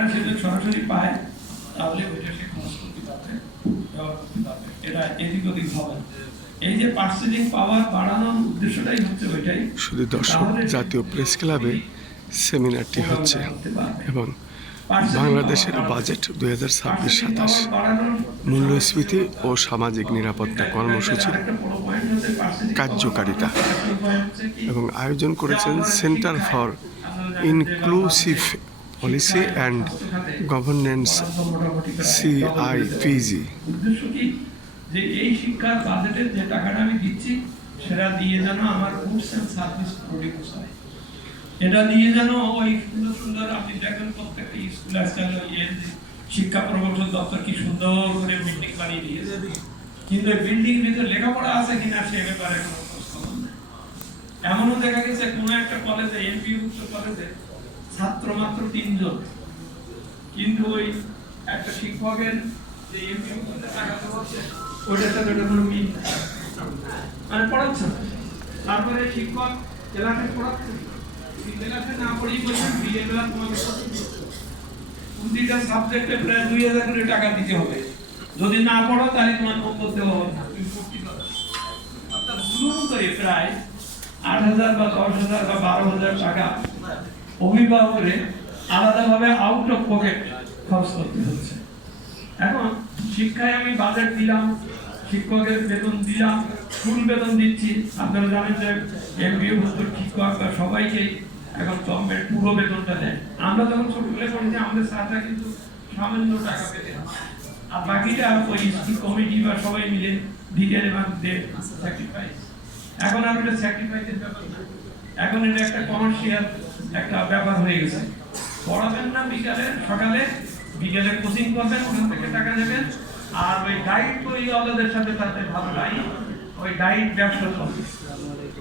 টাকাটা সে যদি সরাসরি পায় তাহলে ওইটা সে খরচ করতে পারবে, ব্যবহার করতে পারবে। এটা এদিক ওদিক হবে না। এই যে পার্সেলিং পাওয়ার বাড়ানোর উদ্দেশ্যটাই হচ্ছে ওইটাই। শুধু দর্শক, জাতীয় প্রেস ক্লাবে সেমিনারটি হচ্ছে এবং বাংলাদেশের বাজেট 2026-27 মূল্যস্ফীতি ও সামাজিক নিরাপত্তা কর্মসূচির কার্যকারিতা এবং আয়োজন করেছেন centre for inclusive policy and governance CIPG। উদ্দেশ্য কি যে এই শিক্ষার বাজেটের যে টাকাটা আমি দিচ্ছি সেটা দিয়ে যেন আমার গুডস এন্ড সার্ভিস প্রডিউস হয়। এটা দিয়ে যেন ওই সুন্দর সুন্দর আপনি দেখেন প্রত্যেকটা স্কুল আছে শিক্ষা প্রকৌশল দপ্তর কি সুন্দর করে বিল্ডিং বানিয়ে দিয়েছে, কিন্তু এই বিল্ডিং ভিতরে লেখাপড়া আছে কিনা সে ব্যাপারে কোনো খোঁজখবর নেই। এমনও দেখা গেছে কোনো একটা কলেজে এমপি উচ্চ কলেজে ছাত্র মাত্র 3 জন, কিন্তু ওই একটা শিক্ষকের যে এমপি টাকা দেওয়া হচ্ছে ওইটার সাথে ওটা কোনো মিল নেই, মানে পড়াচ্ছে। তারপরে শিক্ষক ক্লাসে পড়াচ্ছে, ক্লাসে না পড়েই বলছেন বিএ ক্লাস তোমাকে প্রতিটা সাবজেক্টে প্রায় 2000 করে টাকা দিতে হবে, যদি না পড়ো তাহলে তোমার নম্বর দেওয়া হবে না, তুমি ভর্তি করো। অর্থাৎ জুলুম করে প্রায় 8000 বা 10000 বা 12000 টাকা অভিভাবকরে আলাদাভাবে আউট অফ পকেট খরচ করতে হচ্ছে। এখন শিক্ষায় আমি বাজেট দিলাম, শিক্ষকের বেতন দিলাম, ফুল বেতন দিচ্ছি। আপনারা জানেন যে এমবিএ ভর্তি শিক্ষক বা সবাইকে এখন গভর্নমেন্ট পুরো বেতনটা দেয়। আমরা যখন ছোটবেলায় পড়েছি আমাদের স্যাররা কিন্তু সামান্য টাকা পেতেন, আর বাকিটা ওই স্কুল কমিটি বা সবাই মিলে দিতেন এবং স্যাক্রিফাইস। এখন আর এটা স্যাক্রিফাইসের ব্যাপার না, এখন এটা একটা কমার্শিয়াল একটা ব্যাপার হয়ে গেছে। পড়াবেন না বিকালে, সকালে বিকেলে কোচিং করবেন, ওখান থেকে টাকা নেবেন, আর ওই গাইড পরিওয়ালাদের সাথে সাথে ভালো গাইড ওই গাইড ব্যবসা চলছে।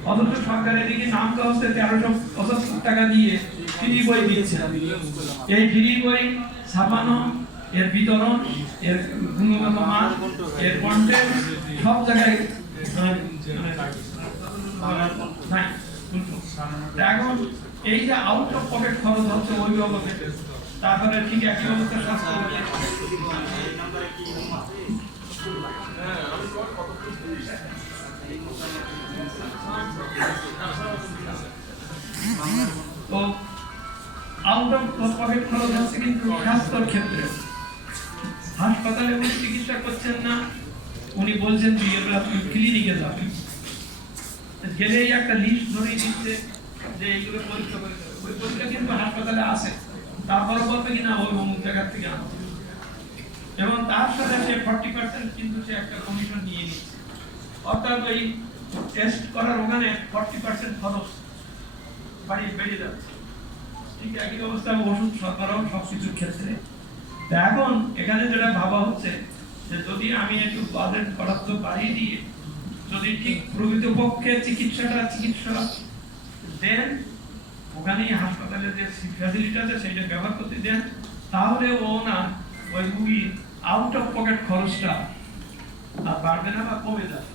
অথচ সরকার এদিকে নাম তো হচ্ছে 1375 টাকা দিয়ে ফ্রি বই দিচ্ছে। এই ফ্রি বই ছাপানো, এর বিতরণ, এর গুণগত মান, এর কন্টেন্ট সব জায়গায় নাই। এখন এই যে আউট অফ পকেট খরচ হচ্ছে অভিভাবকের, তারপরে ঠিক একই অবস্থা স্বাস্থ্য। তো আউট অফ পকেট খরচ হচ্ছে কিন্তু স্বাস্থ্যের ক্ষেত্রে। হাসপাতালে উনি চিকিৎসা করছেন না, উনি বলছেন যে আপনি ক্লিনিকে যাবেন, গেলেই একটা লিস্ট ধরে দিচ্ছে যে এইগুলো পরীক্ষা করে দেবে। ওই পরীক্ষা কিন্তু হাসপাতালে আছে, তারপরে বলবে কিনা ওই অমুক জায়গা থেকে আনবে, এবং তার সাথে সে 40% কিন্তু সে একটা কমিশন নিয়ে নিচ্ছে। অর্থাৎ ওই টেস্ট করার ওখানে 40% খরচ বেড়ে যাচ্ছে। ঠিক একই অবস্থা ওষুধ সরবরাহ সবকিছুর ক্ষেত্রে। এখন এখানে যেটা ভাবা হচ্ছে যে যদি আমি একটু বাজেট বরাদ্দ বাড়িয়ে দিয়ে যদি ঠিক প্রকৃতপক্ষে চিকিৎসা দেন, ওখানেই হাসপাতালে যে ফ্যাসিলিটি আছে সেটা ব্যবহার করতে দেন, তাহলে ও না ওই রুগীর আউট অফ পকেট খরচটা আর বাড়বে না বা কমে যাবে।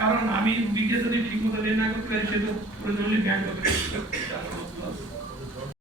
কারণ আমি রুগীকে যদি ঠিক মতো না করতে পারি সে তো প্রয়োজনীয় ব্যাংক